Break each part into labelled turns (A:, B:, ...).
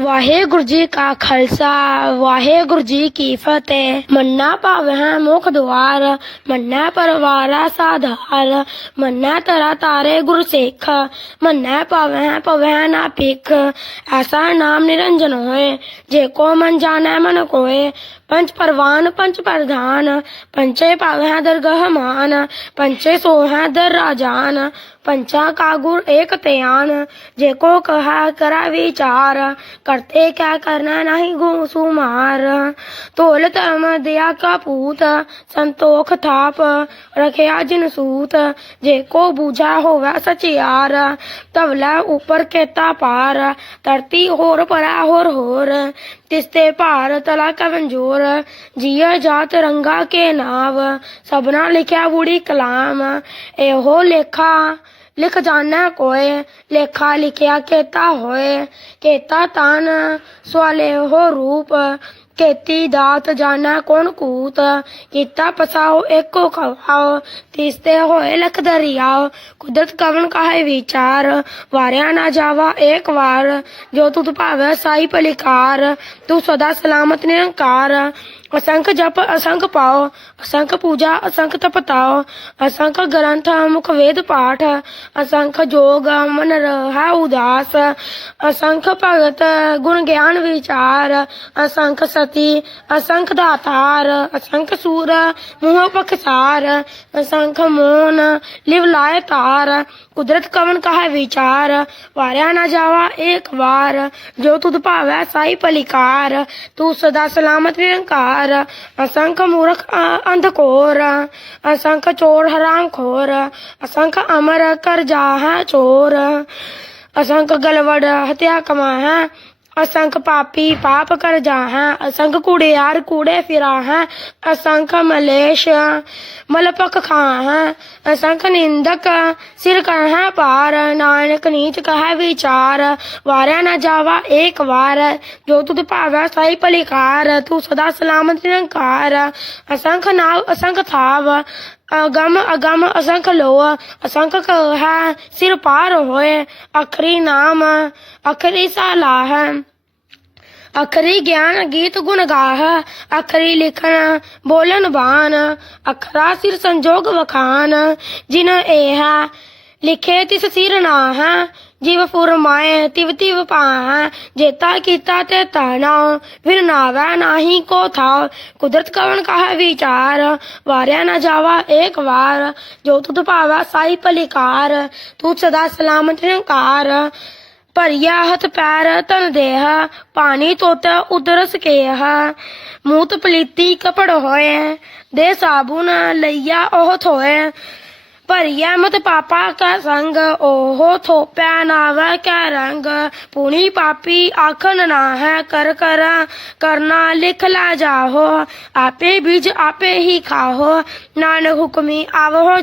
A: ਵਾਹਿਗੁਰੂ ਜੀ ਕਾ ਖਾਲਸਾ, ਵਾਹਿਗੁਰੂ ਜੀ ਕੀ ਫਤਿਹ। ਮੰਨਾ ਭਾਵੈ ਮੁਖ ਦੁਆਰ, ਮੰਨਾ ਪਰਵਾਰਾ ਸਾਧਾਰ। ਮੰਨਾ ਤਰਾ ਤਾਰੇ ਗੁਰ ਸਿੱਖ, ਮੰਨਾ ਭਾਵੈ ਭਵੈ ਨਾ ਭਿਖ। ਐਸਾ ਨਾਮ ਨਿਰੰਜਨ ਹੋਏ, ਜੇ ਕੋ ਮਨ ਜਾਣੈ ਮਨ ਕੋਏ। पंच परवान पंच प्रधान पंचे पावह दरगहमान पंचे सोह दर राजान पंचा का गुण एक त्यान जेको कहा करा विचार करते क्या करना नहीं गो सुमार तोल तम दया का पूत संतोख थाप रखया जिन सूत जेको बूझा होवे सचियार तवला ऊपर केता पार तरती होर परा होर होर ਤਿਸ ਤੇ ਭਾਰਤ ਲਾ ਜੀਆ ਜਾਤ ਰੰਗਾ ਕੇ ਨਾਵ, ਸਭਨਾ ਲਿਖਿਆ ਬੁੜੀ ਕਲਾਮ, ਇਹੋ ਲੇਖਾ, ਲਿਖ ਜਾਣਾ ਕੋਏ, ਲੇਖਾ ਲਿਖਿਆ ਕੇਤਾ ਹੋਏ, ਕੇਤਾ ਤਾਨ, ਸਵਾਲੇ ਹੋ ਰੂਪ ਖੇਤੀ ਦਾ ਜਾਣਾ ਕੌਣ ਕੂਤ? ਕੀਤਾ ਪਸਾਓ ਏਕੋ ਖਵਾਓ। ਤੀਸਤੇ ਹੋਏ ਲਖ ਦਰਿਆਓ। ਕੁਦਰਤ ਕਵਨ ਕਾਹੇ ਵਿਚਾਰ? ਵਾਰਿਆ ਨਾ ਜਾਵਾ ਏਕ ਵਾਰ। ਜੋ ਤੁਧ ਭਾਵੈ ਸਾਈ ਪਲਿਕਾਰ ਤੂੰ ਸਦਾ ਸਲਾਮਤ ਨਿਰੰਕਾਰ। असंख जप असंख पाओ असंख पूजा असंख तपताओ असंख ग्रंथ मुख वेद पाठ असंख जोग मन रहा उदास असंख भगत गुण ज्ञान विचार असंख सती असंख दातार असंख सूर मुह पखसार असंख मोन लिव लाए तार कुदरत कवन कहा विचार वारिया ना जावा एक बार जो तुध भावै साई पलिकार तू सदा सलामत निरंकार असंख मूर्ख अ- अंधकोर असंख चोर हराम खोर असंख अमर कर जा है चोर असंख गलवड़ हत्या कमा है असंख पापी पाप कर जा है असंख कूड़ियार कूड़े फिरा है असंख मलेश मलपक खा है असंख निंदक सिर कर है पार नानक नीच कह विचार वारा न जावा एक बार जो तुझ भावै साई पलिकार तू सदा सलामत निरंकार असंख नाव असंख थाव ਅਗਮ ਅਗਮ ਅਸੰਖ ਲੋ ਅਸੰਖ ਹੈ ਸਿਰ ਪਾਰ ਹੋਏ, ਅਖਰੀ ਨਾਮ, ਅਖਰੀ ਸਾਲਾਹ। ਅਖਰੀ ਗਿਆਨ ਗੀਤ ਗੁਣ ਗਾਹ, ਅਖਰੀ ਲਿਖਣ ਬੋਲਨ ਬਾਨ ਅਖਰਾ ਸਿਰ ਸੰਜੋਗ ਵਖਾਨ ਜਿਨ ਇਹ ਲਿਖੇ ਤਿਸ ਸਿਰ ਨਾਹ। ਜਿਵ ਫੁਰਮਾਏ ਤਿਵ ਤਿਵ ਪਾਹ ਜੇਤਾ ਕੀਤਾ ਤੇ ਤਾਣਾ ਫਿਰ ਨਾਵੈ ਨਾਹੀ ਕੋ ਥਾ ਕੁਦਰਤ ਕਵਨ ਕਹਾ ਵਿਚਾਰ, ਵਾਰਿਆ ਨਾ ਜਾਵਾ ਏਕ ਵਾਰ। ਜੋ ਤੁਧ ਭਾਵਾ ਸਾਈ ਪਲਿਕਾਰ ਤੂੰ ਸਦਾ ਸਲਾਮਤ ਨਿਰੰਕਾਰ। ਭਰੀਆ ਹੱਥ ਪੈਰ ਤਨ ਦੇਹ, ਪਾਣੀ ਤੋਤ ਉਦਰਸ ਕੇਹ। ਮੂਤ ਪਲੀਤੀ ਕਪੜ ਹੋਏ, ਦੇ ਸਾਬੁਨ ਲਈਆ ਉਹ ਥੋਏ ਭਰੀਆ ਮਤ ਪਾਪਾ ਕਾ ਸੰਗ ਉਹ ਥੋਪਿਆ ਨਾਵੈ ਕੈ ਰੰਗ ਪੁਣੀ ਪਾਪੀ ਆਖਨ ਨਾ ਹੈ ਕਰ ਕਰ ਕਰਨਾ ਲਿਖ ਲਾ ਜਾਹੋ ਆਪੇ ਬੀਜ ਆਪੇ ਹੀ ਖਾਹੋ ਨਾਨਕ ਹੁਕਮੀ ਆਵੋ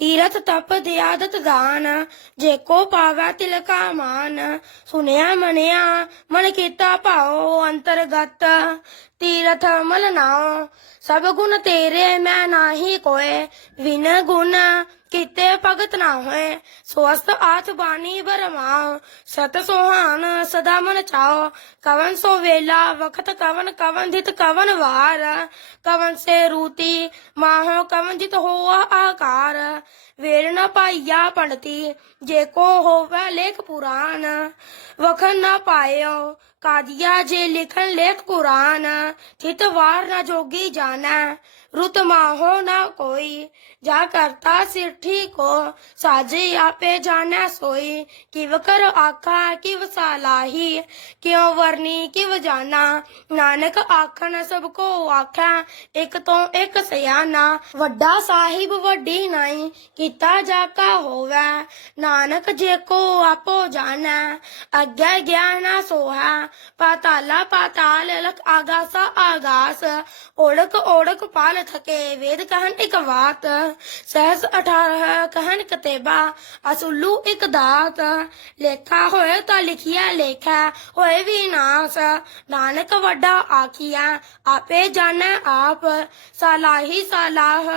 A: ਜਾਵੋ ਤੀਰਥ ਤਪ ਦਿਆਦਤ ਦਾਨ, ਜੇ ਕੋ ਪਾਵੈ ਤਿਲਕਾ ਮਾਨ। ਸੁਨਿਆ ਮਨਿਆ, ਮਨ ਕੀਤਾ ਭਾਉ ਅੰਤਰਗਤ। ਤੀਰਥ ਮਲ ਨਾਉ, ਸਭ ਗੁਣ ਤੇਰੇ ਮੈਂ ਨਾਹੀ ਕੋਏ। ਵਿਨ ਗੁਣ ਕੀਤੇ ਭਗਤ ਨਾ ਹੋਏ ਸਵਸਤ ਆਥ ਬਾਣੀ ਬਰਮਾਉ, ਸਤ ਸੋਹਾਨ ਸਦਾ ਮਨ ਚਾਓ ਕਵਨ ਸੋ ਵੇਲਾ, ਵਖਤ ਕਵਨ ਕਵਨ ਜਿਤ ਕਵਨ ਵਾਰ, ਕਵਨ ਸੇ ਰੂਤੀ ਮਾਹੋ ਕਵਨ ਜਿਤ ਹੋਆ ਆਕਾਰ ਵੇਰ ਨਾ ਪਾਈਆ ਪੰਡਤੀ ਜੇ ਕੋ ਹੋਵੇ ਲੇਖ ਪੁਰਾਨ ਵਖਨ ਨਾ ਪਾਇਓ ਕਾਦੀਆ ਜੇ ਲਿਖਣ ਲੇਖ ਕੁਰਾਨ ਚਿਤਵਾਰ ਨਾ ਜੋਗੀ ਜਾਣਾ, ਰੁਤ ਮਾਹੋ ਨਾ ਕੋਈ, ਜਾ ਕਰਤਾ ਸਿਰਠੀ ਕੋ ਸਾਜੇ ਆਪੇ ਜਾਣਾ ਸੋਈ, ਕਿਵ ਕਰ ਆਖਾ, ਕਿਵ ਸਾਲਾਹੀ ਕਿਉ ਵਰਨੀ, ਕਿਵ ਜਾਣਾ, ਨਾਨਕ ਆਖਣ ਸਭ ਕੋ ਆਖਾ, ਇਕ ਤੋਂ ਇਕ ਸਿਆਣਾ, ਵੱਡਾ ਸਾਹਿਬ ਵੱਡੀ ਨਾਈ ਕਿ ਕੀਤਾ ਜਾ ਕਾ ਹੋਵੇ, ਨਾਨਕ ਜੇ ਕੋ ਆਪੋ ਜਾਣੈ, ਅੱਗੇ ਗਿਆਨਾ ਸੋਹਾ, ਪਾਤਾਲਾ ਪਾਤਾਲ ਲਖ ਆਗਾਸਾ, ਆਗਾਸ, ਓੜਕ ਓੜਕ ਪਾਲ ਥਕੇ, ਵੇਦ ਕਹਨ ਇਕ ਵਾਤ, ਸਹਿਸ 18 ਕਹਨ ਕਤੇਬਾ, ਅਸੁੱਲੂ ਇਕ ਦਾਤ, ਲੇਖਾ ਹੋਏ ਤਾਂ ਲਿਖਿਆ ਲੇਖਾ, ਹੋਏ ਵਿਨਾਸ਼ ਨਾਨਕ ਵੱਡਾ ਆਖੀਆ ਆਪੇ ਜਾਣੈ ਆਪ, ਸਲਾਹੀ ਸਲਾਹ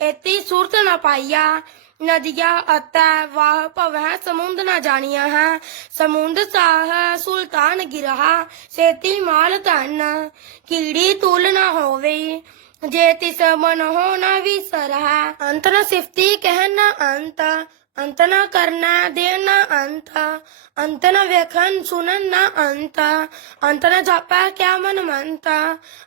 A: ਇਤੀ ਸੁਰਤ ਨਾ ਪਾਈਆ ਨਦੀਆਂ ਅਤੈ ਵਾਹ ਭਵੈ ਸਮੁੰਦ ਨਾ ਜਾਣੀਆਂ ਹੈ। ਸਮੁੰਦ ਸਾਹ ਸੁਲਤਾਨ ਗਿਰਹਾ, ਸੇਤੀ ਮਾਲ ਧਨ, ਕੀੜੀ ਤੁਲ ਨਾ ਹੋਵੇ। ਜੇ ਤਿਸ ਮਨ ਹੋ ਨਾ ਵਿਸਰਹਾ ਅੰਤ ਨ ਸਿਫਤੀ ਕਹਿ ਨਾ ਅੰਤ। ਅੰਤ ਨ ਕਰਨਾ ਦੇ ਨਾ ਅੰਤ। ਅੰਤ ਨ ਵੇਖਣ ਸੁਣਨ ਨਾ ਅੰਤ। ਅੰਤ ਨ ਜਾਪੈ ਕਿਆ ਮਨ ਮੰਤ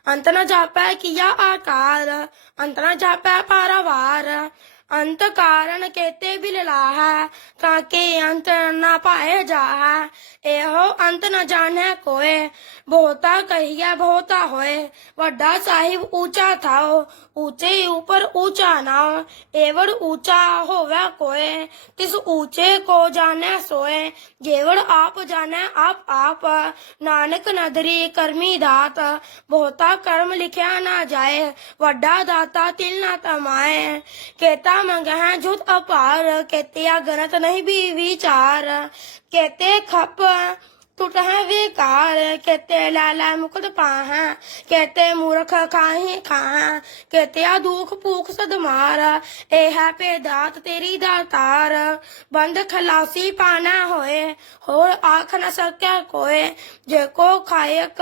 A: ਅੰਤ ਨ ਜਾਪੈ ਕੀਆ ਆਕਾਰ। ਅੰਤ ਨ ਜਾਪੈ ਪਾਰਵਾਰ। ਅੰਤ ਕਾਰਨ ਕੇਤੇ ਬਿਲ ਲਾਹਾ, ਤਾਂ ਕਿ ਅੰਤ ਨਾ ਪਾਏ ਜਾਹਾ। ਇਹੋ ਅੰਤ ਨ ਜਾਣੈ ਕੋਏ, ਬਹੁਤਾ ਕਹੀਆ ਬਹੁਤਾ ਹੋਏ। ਵੱਡਾ ਸਾਹਿਬ ਊਚਾ ਥਾਓ, ਊਚੇ ਉਪਰ ਊਚਾ ਨਾ ਏਵੜ ਊਚਾ ਹੋਵੇ ਕੋਏ, ਤਿਸ ਊਚੇ ਕੋ ਜਾਣੈ ਸੋਏ। ਜੇਵੜ ਆਪ ਜਾਣੈ ਆਪ ਆਪ, ਨਾਨਕ ਨਦਰੀ ਕਰਮੀ ਦਾਤ। ਬਹੁਤਾ ਕਰਮ ਲਿਖਿਆ ਨਾ ਜਾਏ, ਵੱਡਾ ਦਾਤਾ ਤਿਲ ਨਾ ਤਮਾਏ। ਕੇਤਾ ਮੰਗਹਿ ਜੁਤ ਅਪਾਰ ਕੇਤਿਆ ਗਨਤ ਨਹੀਂ ਵੀ ਵਿਚਾਰ ਕੇਤੇ ਖਪ ਟੁੱਟ ਹੈ ਵਿਕਾਰ ਕੇਤੇ ਲਾਲਾ ਮੁਕਤ ਪਾਹਾਂ, ਕੇਤੇ ਮੂਰਖ ਕਾਹੀ ਖਾਂ ਕੇਤਿਆ ਦੁਖ ਭੂਖ ਸਦਮਾਰ, ਇਹ ਹੈ ਪੇਦਾਤ ਤੇਰੀ ਦਾਤਾਰ ਬੰਦ ਖਲਾਸੀ ਪਾਣਾ ਹੋਏ, ਹੋਰ ਆਖ ਨ ਸਕਿਆ ਕੋਏ, ਜੇ ਕੋ ਖਾਇਕ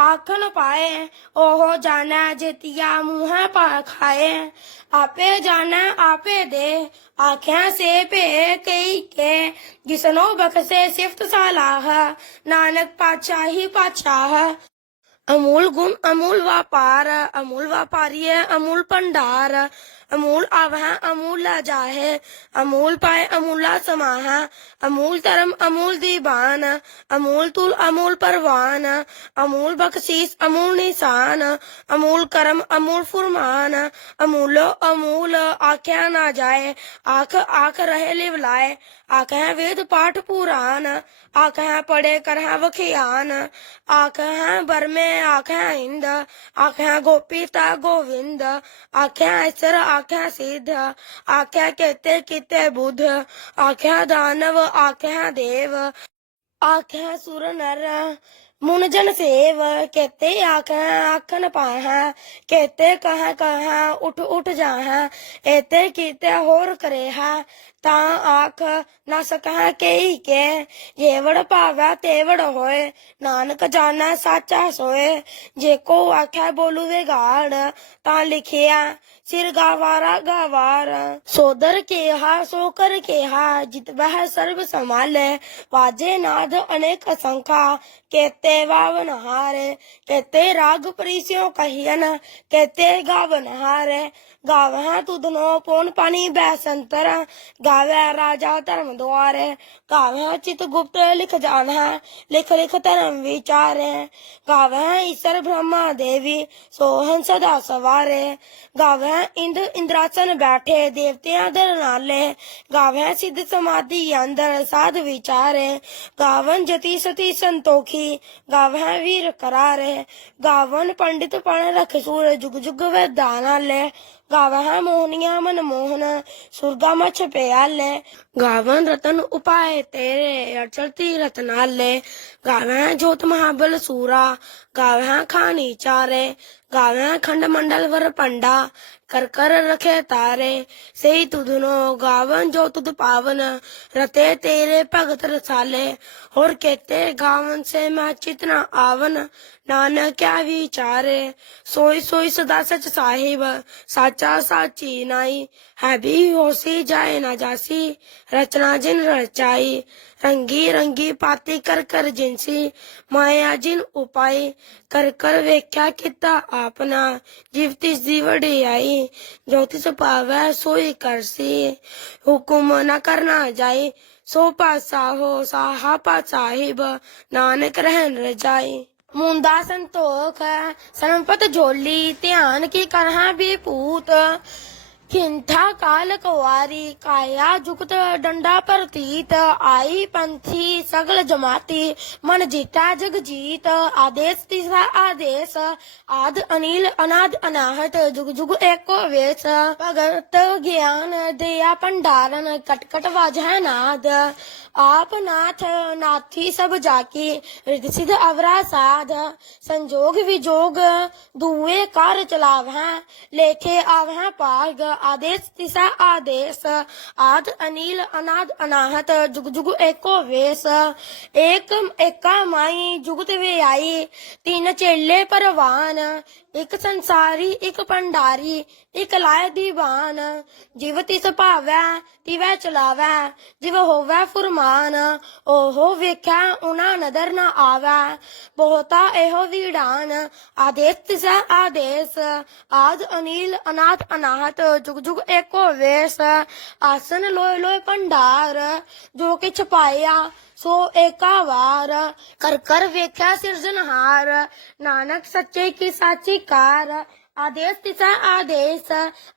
A: ਆਖ ਪਾਏ, ਉਹ ਜਾਣਾ ਜਿਤਿਆ ਮੂੰਹ ਪਾ ਖਾਏ। ਆਪੇ ਜਾਣਾ, ਆਪੇ ਦੇ ਆਖਿਆ ਸੇ ਭੇ ਕਈ ਕੇ ਜਿਸਨੋ ਬਖਸੇ ਸਿਫਤ ਸਲਾਹ ਨਾਨਕ ਪਾਤਸ਼ਾਹੀ ਪਾਤਸ਼ਾਹ ਅਮੂਲ ਗੁਣ ਅਮੂਲ ਵਪਾਰ ਅਮੂਲ ਵਪਾਰੀ ਹੈ ਅਮੂਲ ਭੰਡਾਰ ਅਮੂਲ ਆਵਹ ਅਮੂਲ ਲਾ ਜਾਹੇ ਅਮੂਲ ਪਾਏ ਅਮੂਲਾ ਸਮਾਹਾ ਅਮੂਲ ਧਰਮ ਅਮੂਲ ਦੀਵਾਨ ਅਮੂਲ ਤੁਲ ਅਮੂਲ ਪਰਵਾਨ ਅਮੂਲ ਬਖਸ਼ੀਸ ਅਮੂਲ ਨਿਸ਼ਾਨ ਅਮੂਲ ਕਰਮ ਅਮੂਲ ਫੁਰਮਾਨ ਅਮੂਲੋ ਅਮੂਲ ਆਖਿਆ ਨਾ ਜਾਏ ਆਖ ਆਖ ਰਹੇ ਲਿਵ ਲਾਏ ਆਖੈ ਵੇਦ ਪਾਠ ਪੁਰਾਨ ਆਖੈ ਪੜੇ ਕਰਹਿ ਵਖਿਆਨ ਆਖੈ ਬਰਮੇ ਆਖੈ ਇੰਦ ਆਖੈ ਗੋਪੀ ਤਾ ਗੋਵਿੰਦ ਆਖੈ ਅਸਰ ਆਖਿਆ ਸਿੱਧ, ਆਖਿਆ ਕੇਤੇ ਕੀਤੇ ਬੁੱਧ, ਆਖਿਆ ਦਾਨਵ, ਆਖਿਆ ਦੇਵ ਆਖੈ ਸੁਰ ਨਰ ਮੁਨ ਜਨ ਸੇਵ, ਕੇਤੇ ਆਖੈ ਆਖਨ ਪਾਹਾਂ, ਕੇਤੇ ਕਹ ਕਹ ਉਠ ਉਠ ਜਾਹਾਂ ਏਤੇ ਕੀਤੇ ਹੋਰ ਕਰੇਹਾ, ਤਾਂ ਆਖ ਨਾ ਸਕਹਿ ਕੇਈ ਕੇ, ਜੇਵੜ ਭਾਵੈ ਤੇਵੜ ਹੋਏ, ਨਾਨਕ ਜਾਣੈ ਸਾਚਾ ਸੋਏ, ਜੇ ਕੋ ਆਖੈ ਬੋਲੂ ਵਿਗਾੜ ਤਾਂ ਲਿਖਿਆ ਸਿਰ ਗਾਵਾਰਾ ਗਾਵਾਰ, ਸੋਦਰ ਕੇਹਾ ਸੋ ਕਰ ਕੇਹਾ, ਜਿਤ ਬਹਿ ਸਰਬ ਸੰਭਾਲੇ, ਵਾਜੇ ਨਾਦ ਅਨੇਕ ਅਸੰਖਾ ਕੇਤੇ ਵਾਵਨ ਹਾਰੇ ਕੇਤੇ ਰਾਗ ਪ੍ਰੀਸਿਓ ਕਹੀਨ ਕੇਤੇ ਗਾਵਨ ਹਾਰੇ ਗਾਵਹਾਂ ਤੁਧਨੋ ਪੋਨ ਪਾਣੀ ਬੈ ਸੰਤਰ ਗਾਵੇ ਰਾਜਾ ਧਰਮ ਦੁਆਰੇ ਗਾਵੇ ਚਿਤ ਗੁਪਤ ਲਿਖ ਜਾਣਾ ਲਿਖ ਲਿਖ ਧਰਮ ਵਿਚਾਰੇ ਗਾਵੇ ਈਸ਼ਰ ਬ੍ਰਹਮਾ ਦੇਵੀ, ਸੋਹਨ ਸਦਾ ਸਵਾਰੇ ਗਾਵੇ ਇੰਦ ਇੰਦਰਾਸਨ ਬੈਠੇ ਦੇਵਤਿਆਂ ਦਰ ਨਾਲੇ ਗਾਵੇ ਸਿੱਧ ਸਮਾਧੀ ਅੰਦਰ ਸਾਧ ਵਿਚਾਰੇ, ਗਾਵਨ ਜਤੀ ਸਤੀ ਸੰਤੋਖੀ ਗਾਵੇ ਵੀਰ ਕਰਾਰੇ, ਗਾਵਨ ਪੰਡਿਤ ਪਣ ਰਖ ਸੂਰ ਜੁਗ ਜੁਗ ਵੈਦਾ ਨਾਲੇ ਗਾਵਹ ਮੋਹਨੀਆ ਮਨ ਮੋਹਨ, ਸੁਰਗਾ ਮਛ ਪਿਆਲੇ। ਗਾਵਨ ਰਤਨ ਉਪਾਏ ਤੇਰੇ ਅਚਲਤੀ ਰਤਨਾਲੇ ਗਾਵਹ ਜੋਤ ਮਹਾਬਲ ਸੂਰਾ ਗਾਵਹ ਖਾਨੀ ਚਾਰੇ। ਗਾਵਹ ਖੰਡ ਮੰਡਲ ਵਰ ਪੰਡਾ ਕਰ ਕਰ ਰਖੇ ਤਾਰੇ। ਸਹੀ ਤੁਧਨੋ ਗਾਵਨ ਜੋ ਤੁਧ ਪਾਵਨ, ਰਤੇ ਤੇਰੇ ਭਗਤ ਰਸਾਲੇ। ਹੋਰ ਕੇਤੇ ਗਾਵਨ ਸੇ ਮੈਂ ਚਿਤਨਾ ਆਵਨ, ਨਾਨਕ ਕਿਆ ਵਿਚਾਰੇ। ਸੋਈ ਸੋਈ ਸਦਾ ਸਚ ਸਾਹਿਬ ਸਾਚਾ ਸਾਚੀ ਨਾਈ ਹੈ ਵੀ ਹੋਸੀ ਜਾਏ ਨਾ ਜਾਸੀ ਰਚਨਾ ਜਿਨ ਰਚਾਈ ਰੰਗੀ ਰੰਗੀ ਪਾਤੀ ਕਰ ਕਰ ਜਿਨਸੀ ਮਾਇਆ ਜਿਨ ਉਪਾਈ ਕਰ ਕਰ ਵੇਖਿਆ ਕੀਤਾ ਆਪਨਾ ਜਿਵ ਤਿਸ ਦੀ ਵਡਿਆਈ ਜੋ ਤਿਸ ਪਾਵੈ ਸੋਈ ਕਰਸੀ ਹੁਕਮ ਨਾ ਕਰਨਾ ਜਾਈ ਸੋ ਪਾਸਾ ਹੋ ਸਾਹਾ ਪਾ ਸਾਹਿਬ ਨਾਨਕ ਰਹਿਣ ਰਜਾਈ ਮੁੰਦਾ ਸੰਤੋਖ ਸੰਪਤ ਝੋਲੀ ਧਿਆਨ ਕੀ ਕਰਹਾ ਵੀ ਭੂਤ ਖਿੰਠਾ ਕਾਲ ਕੁਵਾਰੀ, ਕਾਇਆ ਜੁਗਤ ਡੰਡਾ ਪ੍ਰਤੀਤ। ਆਈ ਪੰਥੀ ਸਗਲ ਜਮਾਤੀ, ਮਨ ਜੀਤਾ ਜਗ ਜੀਤ ਆਦੇਸ ਤੀਸਰਾ ਆਦੇਸ, ਆਦ ਅਨੀਲ, ਅਨਾਦ ਅਨਾਹਤ ਜੁਗ ਜੁਗ ਏਕੋ ਵੇਸ। ਭਗਤ ਗਿਆਨ ਦਿਆ ਭੰਡਾਰਨ, ਕਟਕਟ ਕਟ ਵਾਜੈ ਨਾਦ। ਆਪ ਨਾਥ ਨਾਥੀ ਸਭ ਜਾਕੀ, ਸਿਧ ਅਵਰਾ ਸਾਧ, ਸੰਜੋਗ ਵਿਜੋਗ, ਦੂਏ ਕਰ ਚਲਾਵਹਿ, ਲੇਖੇ ਆਵਹਿ ਪਾਗ ਆਦੇਸ ਤਿਸਾ ਆਦੇਸ, ਆਦ ਅਨੀਲ ਅਨਾਦ ਅਨਾਹਤ, ਜੁਗ ਜੁਗ ਏਕੋ ਵੇਸ ਏਕ ਏਕਾ ਮਾਈ ਜੁਗਤ ਵੇ ਆਈ ਤਿੰਨ ਚੇਲੇ ਪਰਵਾਨ ਇਕ ਸੰਸਾਰੀ, ਇੱਕ ਭੰਡਾਰੀ, ਇੱਕ ਲਾਇ ਦੀਵਾਨ। ਜਿਵ ਤਿਸ ਭਾਵੈ, ਤਿਵੈ ਚਲਾਵੈ, ਜਿਵ ਹੋਵੈ ਫੁਰਮਾਨ, ਓਹੋ ਵੇਖੈ ਉਨਾ ਨਦਰ ਨ ਆਵੈ। ਬਹੁਤਾ ਇਹੋ ਵੀੜਾਨ, ਆਦੇਸ ਤਿਸੈ ਆਦੇਸ। ਆਦ ਅਨੀਲ, ਅਨਾਥ ਅਨਾਹਤ, ਜੁਗ ਜੁਗ ਏਕੋ ਵੇਸ। ਆਸਨ ਲੋਏ ਲੋਏ ਭੰਡਾਰ, ਜੋ ਕਿ ਛਪਾਇਆ ਸੋ ਏਕਾ ਵਾਰ ਕਰ ਕਰ ਵੇਖਿਆ ਸਿਰਜਨਹਾਰ ਨਾਨਕ ਸੱਚੇ ਕੀ ਸਾਚੀ ਕਾਰ। ਆਦੇਸ ਤਿਸਾ ਆਦੇਸ,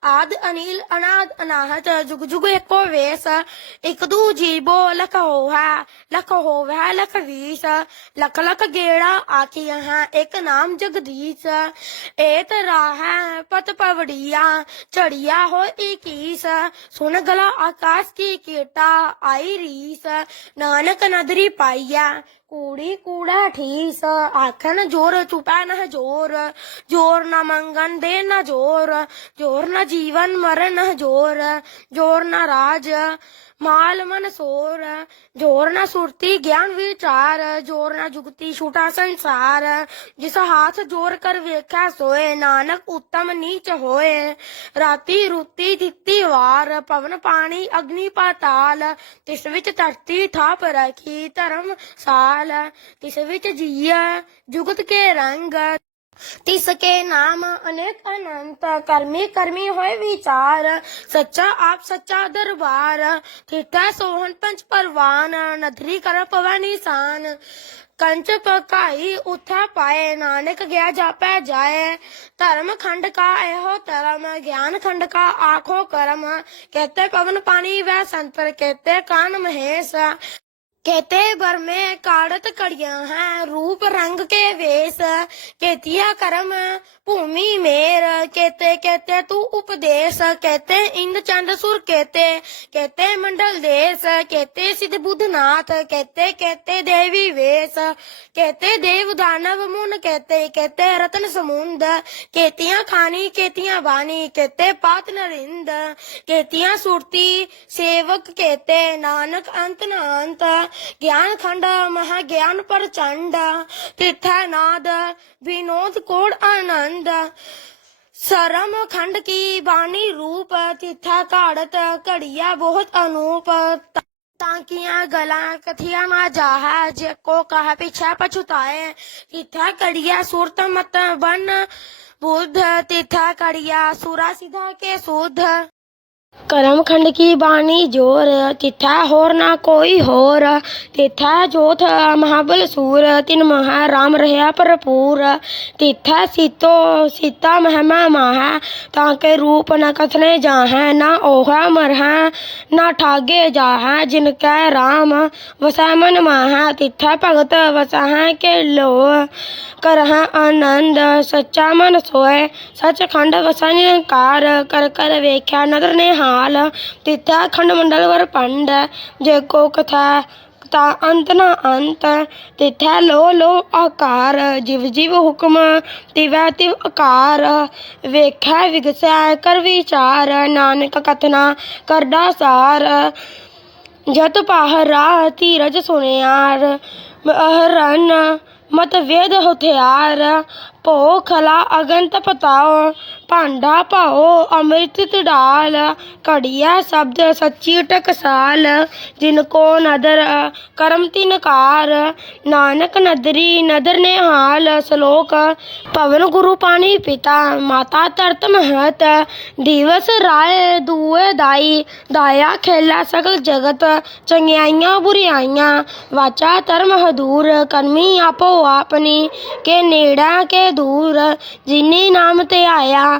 A: ਆਦ ਅਨੀਲ, ਅਨਾਦ, ਅਨਾਹਤ, ਜੁਗ ਜੁਗ ਏਕੋ ਵੇਸ, ਇਕ ਦੂ ਜੀਬੋ ਲਖ ਹੋਹਾ ਲਖ ਹੋਵੇ, ਲਖ ਵੀਸ, ਲਖ ਲਖ ਗੇੜਾ ਆਖੀ ਹਾਂ ਇੱਕ ਨਾਮ ਜਗਦੀਸ਼, ਏਤ ਰਾਹ ਪਤ ਪਵੜੀਆ, ਚੜੀਆ ਹੋ ਇਕੀਸ ਸੁਨ ਗਲਾ ਆਕਾਸ਼ ਕੀ ਕੀਟਾ, ਆਈ ਰੀਸ, ਨਾਨਕ ਨਦਰੀ ਪਾਈਆ ਕੂੜੀ ਕੂੜਾ ਠੀਸ। ਆਖਣ ਜੋਰ ਚੁਪੈ ਨਾ ਜੋਰ ਜੋਰ ਨਾ ਮੰਗਣ ਦੇ ਨਾ ਜੋਰ ਜੋਰ ਨਾ ਜੀਵਨ ਮਰਨ ਜੋਰ ਜੋਰ ਨਾ ਰਾਜ ਮਾਲ ਮਨ ਸੋਰ, ਜੋਰ ਨਾ ਸੁਰਤੀ, ਗਿਆਨ ਵਿਚਾਰ, ਜੋਰ ਨਾ ਜੁਗਤੀ, ਛੂਟਾ ਸੰਸਾਰ। ਜਿਸ ਹਾਥ ਜੋਰ ਕਰ ਵੇਖਿਆ ਸੋਏ, ਨਾਨਕ ਉਤਮ ਨੀਚ ਹੋਏ। ਰਾਤੀ ਰੁੱਤੀ ਦਿੱਤੀ ਵਾਰ, ਪਵਨ ਪਾਣੀ ਅਗਨੀ ਪਾਤਾਲ। ਤਿਸ ਵਿੱਚ ਧਰਤੀ ਥਾਪ ਰਖੀ ਧਰਮ ਸਾਲ। ਤਿਸ ਵਿੱਚ ਜੀਆ ਜੁਗਤ ਕੇ ਰੰਗ। ਤਿਸ ਕੇ ਨਾਮ ਅਨੇਕ ਅਨੰਤ, ਕਰਮੀ ਕਰਮੀ ਹੋਏ ਵਿਚਾਰ, ਸੱਚਾ ਆਪ ਸੱਚਾ ਦਰਬਾਰ ਥਿਟਾ ਸੋਹਣ ਪੰਚ ਪਰਵਾਨ, ਨਦਰੀ ਕਰ ਪਵੈ ਨਿਸ਼ਾਨ, ਕੰਚ ਪਕਾਈ ਉਥਾ ਪਾਏ, ਨਾਨਕ ਗਿਆ ਜਾਪੈ ਜਾਏ, ਧਰਮ ਖੰਡ ਕਾ ਇਹੋ ਧਰਮ, ਗਿਆਨ ਖੰਡ ਕਾ ਆਖੋ ਕਰਮ ਕਹਤੇ ਪਵਨ ਪਾਣੀ ਵੈ ਸੰਤਰ ਕਹਤੇ ਕਾਨ ਮਹੇਸ਼। कहते बर में काड़त कड़िया हैं रूप रंग के वेश केतिया कर्म भूमि मेर कहते कहते तू उपदेश कहते इंद चंद सुर कहते कहते मंडल देश कहते सिद्ध बुद्धनाथ कहते कहते देवी वेश कहते देव दानव मुन कहते कहते रतन समुंद कहतियां खानी कहतियां बानी कहते पात नरिंद कहतियां सुरती सेवक कहते नानक अंत न अंत ਗਿਆਨ ਖੰਡ, ਮਹਾ ਗਿਆਨ ਪ੍ਰਚੰਡ, ਤਿਥੈ ਨਾਦ, ਵਿਨੋਦ ਕੋੜ ਆਨੰਦ। ਸਰਮ ਖੰਡ ਕੀ ਬਾਣੀ ਰੂਪ, ਤਿਥਾ ਘਾੜਤ ਘੜੀਆ ਬਹੁਤ ਅਨੂਪ। ਤਾਂ ਕੀਆਂ ਗਲਾਂ ਕਥੀਆਂ ਨਾ ਜਾਹੈ, ਜੇ ਕੋ ਕਹੈ ਪਿਛੈ ਪਛੁਤਾਏ। ਤਿਥਾ ਘੜੀਆ ਸੁਰਤ ਮਤ ਬਨ, ਬੁੱਧ ਤਿਥਾ ਘੜੀਆ ਸੁਰਾ ਸਿਧਾ ਕੇ ਸੁਧ। ਕਰਮ ਖੰਡ ਕੀ ਬਾਣੀ ਜੋਰ? ਤਿਥੈ ਹੋਰ ਨਾ ਕੋਈ ਹੋਰ। ਤਿਥੈ ਜੋਥ ਮਹਾਬਲ ਸੂਰ, ਤਿਨ ਮਹਾ ਰਾਮ ਰਹਿਆ ਭਰਪੂਰ। ਤਿਥੈ ਸੀਤੋ ਸੀਤਾ ਮਹਿਮਾ ਮਾਹੈ, ਤਾਂ ਕੇ ਰੂਪ ਨ ਕਥਨੇ ਜਾਹੈ, ਨਾ ਓਹੈ ਮਰਹੈ, ਨਾ ਠਾਗੇ ਜਾਹੈ, ਜਿਨ ਕੈ ਰਾਮ ਵਸੈ ਮਨ ਮਾਹੈ। ਤਿਥੈ ਭਗਤ ਵਸਹਿ ਕੇ ਲੋ ਕਰਹਿ ਆਨੰਦ, ਸੱਚਾ ਮਨ ਸੋਏ ਸਚ ਖੰਡ ਵਸੈ ਕਰ ਕਰ ਵੇਖਿਆ ਨਦਰ ਨੇ ਹਾਲ। ਤਿਥਾ ਖੰਡ ਮੰਡਲ ਵਰ ਪੰਡ ਤਾ ਅੰਤ ਨਾ ਅੰਤ। ਤਿਥੈ ਲੋ ਲੋ ਆਕਾਰ, ਜਿਵ ਜਿਵ ਹੁਕਮ, ਤਿਵੈ ਤਿਵ ਆਕਾਰ ਵੇਖੈ ਵਿਗਸੈ ਕਰ ਵਿਚਾਰ, ਨਾਨਕ ਕਥਨਾ ਕਰਦਾ ਸਾਰ। ਜਤ ਪਾਹਰਾ ਧੀਰਜ ਸੁਨਿਆਰ, ਅਹਰਨ ਮਤ ਵੇਦ ਹਥਿਆਰ। ਭੋ ਖਲਾ ਅਗੰਤ ਪਤਾਓ ਭਾਂਡਾ ਭਾਓ, ਅੰਮ੍ਰਿਤ ਡਾਲ ਘੜੀਆ ਸ਼ਬਦ, ਸੱਚੀ ਟਕਸਾਲ, ਜਿਨ ਕੋ ਨਦਰ, ਕਰਮ ਤਿਨਕਾਰ ਨਾਨਕ ਨਦਰੀ, ਨਦਰ ਨਿਹਾਲ, ਸ਼ਲੋਕ ਪਵਨ ਗੁਰੂ ਪਾਣੀ ਪਿਤਾ, ਮਾਤਾ ਧਰਤ ਮਹਤ, ਦਿਵਸ ਰਾਏ ਦੂਏ ਦਾਈ, ਦਾਇਆ ਖੇਲਾ ਸਗਲ ਜਗਤ, ਚੰਗਿਆਈਆਂ ਬੁਰੀਆਈਆਂ, ਵਾਚਾ ਧਰਮ ਹਦੂਰ, ਕਰਮੀ ਆਪੋ ਆਪਨੀ ਕੇ ਨੇੜਾ ਕੇ ਦੂਰ, ਜਿਨੀ ਨਾਮ ਤੇ ਆਇਆ